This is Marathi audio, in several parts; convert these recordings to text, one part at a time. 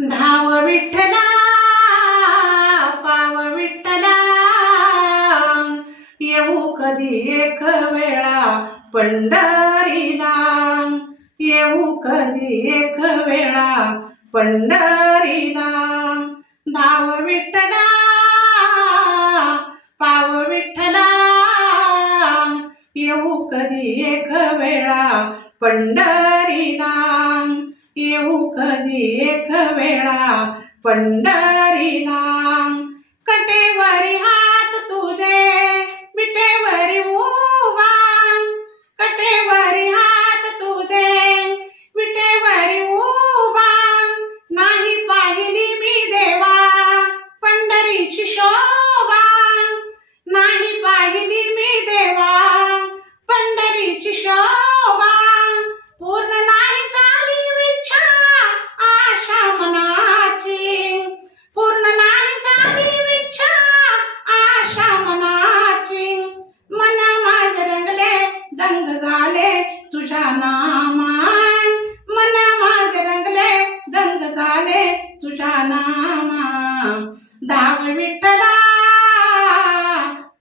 धाव विठ्ठला पाव विठ्ठला येऊ कधी एक वेळा पंढरीला. येऊ कधी एक वेळा पंढरीला. धाव विठ्ठला पाव विठ्ठला येऊ कधी एक वेळा पंढरीला. येऊ कधी एक वेळा पंढरीला. कटेवरी हात तुझे मिठेवरी ऊ रंग झाले तुझ्या नामान मना माझे रंगले रंग झाले तुझ्या नामा धाव विठ्ठला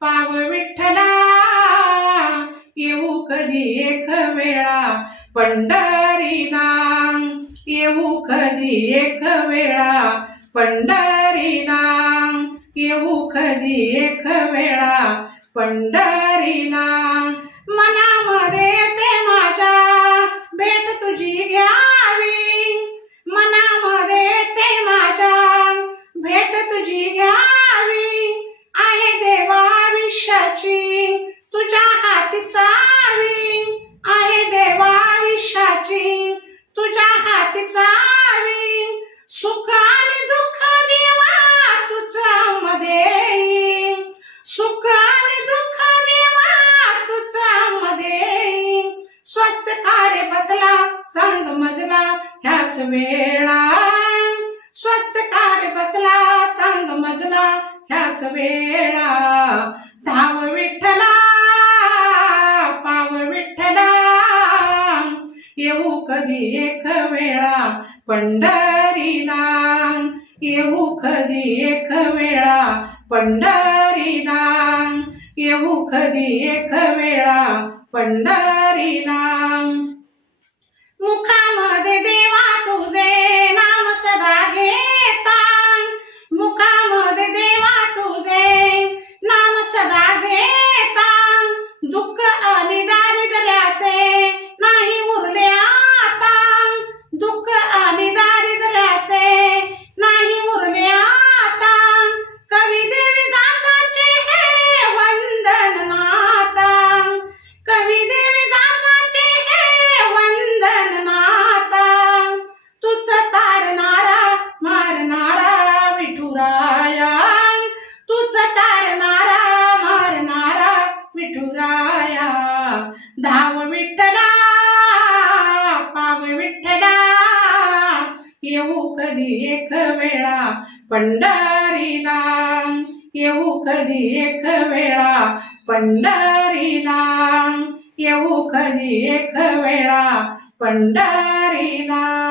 पाव विठ्ठला येऊ कधी एक वेळा पंढरीला. येऊ कधी एक वेळा पंढरीला. येऊ कधी एक वेळा पंढरीला. मना तुझी घ्यावी. मनामध्ये ते माझ्या. भेट तुझी घ्यावी. आहे देवा विश्वाची तुझ्या हाती चावी. आहे देवा विश्वाची तुझ्या हाती चावी. सुख आणि दुःख देवा तुझ्या मध्ये सुख आणि दुःख संग मजला ह्याच वेळा. स्वस्त कार बसला संग मजला ह्याच वेळा. धाव विठ्ठला पाव विठ्ठला. येऊ कधी एक वेळा पंढरीला. येऊ कधी एक वेळा पंढरीला. येऊ कधी एक वेळा पंढरीला. Nunca येऊ कधी एक वेळा पंढरीला? येऊ कधी एक वेळा पंढरीला? येऊ कधी एक वेळा पंढरीला?